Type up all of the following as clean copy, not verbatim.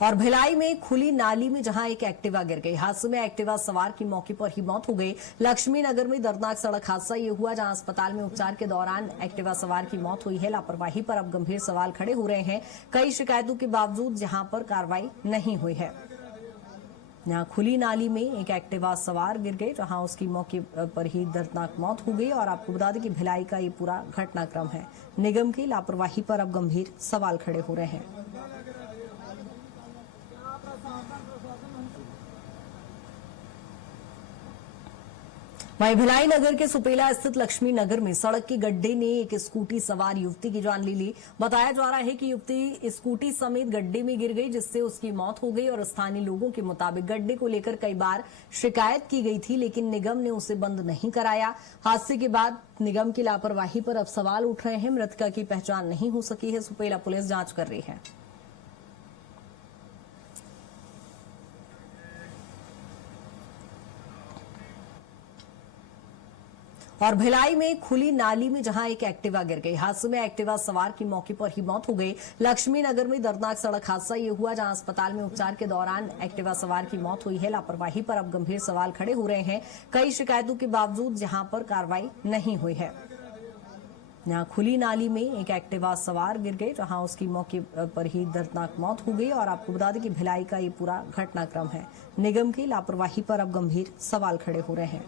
और भिलाई में खुली नाली में जहां एक एक्टिवा गिर गई। हादसे में एक्टिवा सवार की मौके पर ही मौत हो गई। लक्ष्मी नगर में दर्दनाक सड़क हादसा ये हुआ जहां अस्पताल में उपचार के दौरान एक्टिवा सवार की मौत हुई है। लापरवाही पर अब गंभीर सवाल खड़े हो रहे हैं। कई शिकायतों के बावजूद यहां पर कार्रवाई नहीं हुई है। यहां खुली नाली में एक एक्टिवा सवार गिर गई जहां उसकी मौके पर ही दर्दनाक मौत हो गई। और आपको बता दें कि भिलाई का ये पूरा घटनाक्रम है। निगम की लापरवाही पर अब गंभीर सवाल खड़े हो रहे हैं। वहीं भिलाई नगर के सुपेला स्थित लक्ष्मी नगर में सड़क के गड्ढे ने एक स्कूटी सवार युवती की जान ले ली। बताया जा रहा है कि युवती स्कूटी समेत गड्ढे में गिर गई जिससे उसकी मौत हो गई। और स्थानीय लोगों के मुताबिक गड्ढे को लेकर कई बार शिकायत की गई थी, लेकिन निगम ने उसे बंद नहीं कराया। हादसे के बाद निगम की लापरवाही पर अब सवाल उठ रहे हैं। मृतका की पहचान नहीं हो सकी है। सुपेला पुलिस जांच कर रही है। और भिलाई में खुली नाली में जहां एक एक्टिवा गिर गई। हादसे में एक्टिवा सवार की मौके पर ही मौत हो गई। लक्ष्मी नगर में दर्दनाक सड़क हादसा ये हुआ जहां अस्पताल में उपचार के दौरान एक्टिवा सवार की मौत हुई है। लापरवाही पर अब गंभीर सवाल खड़े हो रहे हैं। कई शिकायतों के बावजूद यहां पर कार्रवाई नहीं हुई है। यहां खुली नाली में एक एक्टिवा सवार गिर गई जहां उसकी मौके पर ही दर्दनाक मौत हो गई। और आपको बता दें कि भिलाई का ये पूरा घटनाक्रम है। निगम की लापरवाही पर अब गंभीर सवाल खड़े हो रहे हैं।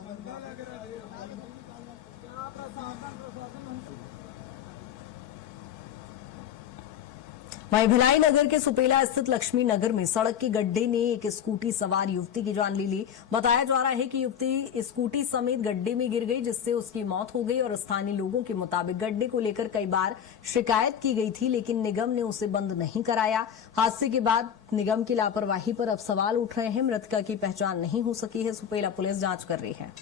वहीं भिलाई नगर के सुपेला स्थित लक्ष्मी नगर में सड़क के गड्ढे ने एक स्कूटी सवार युवती की जान ले ली। बताया जा रहा है कि युवती स्कूटी समेत गड्ढे में गिर गई जिससे उसकी मौत हो गई। और स्थानीय लोगों के मुताबिक गड्ढे को लेकर कई बार शिकायत की गई थी, लेकिन निगम ने उसे बंद नहीं कराया। हादसे के बाद निगम की लापरवाही पर अब सवाल उठ रहे हैं। मृतका की पहचान नहीं हो सकी है। सुपेला पुलिस जांच कर रही है।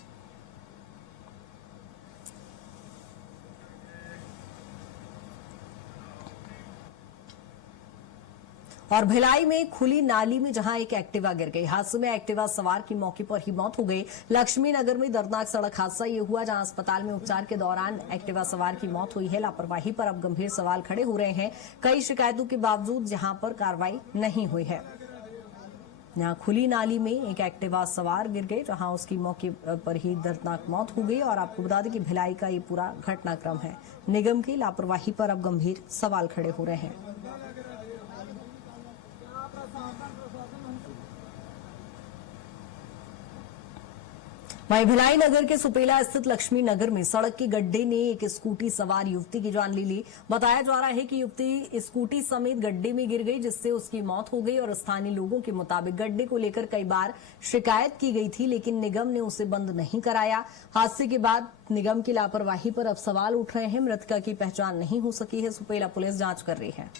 और भिलाई में खुली नाली में जहां एक एक्टिवा गिर गई। हादसे में एक्टिवा सवार की मौके पर ही मौत हो गई। लक्ष्मी नगर में दर्दनाक सड़क हादसा ये हुआ जहां अस्पताल में उपचार के दौरान एक्टिवा सवार की मौत हुई है। लापरवाही पर अब गंभीर सवाल खड़े हो रहे हैं। कई शिकायतों के बावजूद यहां पर कार्रवाई नहीं हुई है। यहां खुली नाली में एक एक्टिवा सवार गिर गई जहां उसकी मौके पर ही दर्दनाक मौत हो गई। और आपको बता दें कि भिलाई का ये पूरा घटनाक्रम है। निगम की लापरवाही पर अब गंभीर सवाल खड़े हो रहे हैं। वहीं भिलाई नगर के सुपेला स्थित लक्ष्मी नगर में सड़क के गड्ढे ने एक स्कूटी सवार युवती की जान ले ली। बताया जा रहा है कि युवती स्कूटी समेत गड्ढे में गिर गई जिससे उसकी मौत हो गई। और स्थानीय लोगों के मुताबिक गड्ढे को लेकर कई बार शिकायत की गई थी, लेकिन निगम ने उसे बंद नहीं कराया। हादसे के बाद निगम की लापरवाही पर अब सवाल उठ रहे हैं। मृतका की पहचान नहीं हो सकी है। सुपेला पुलिस जांच कर रही है।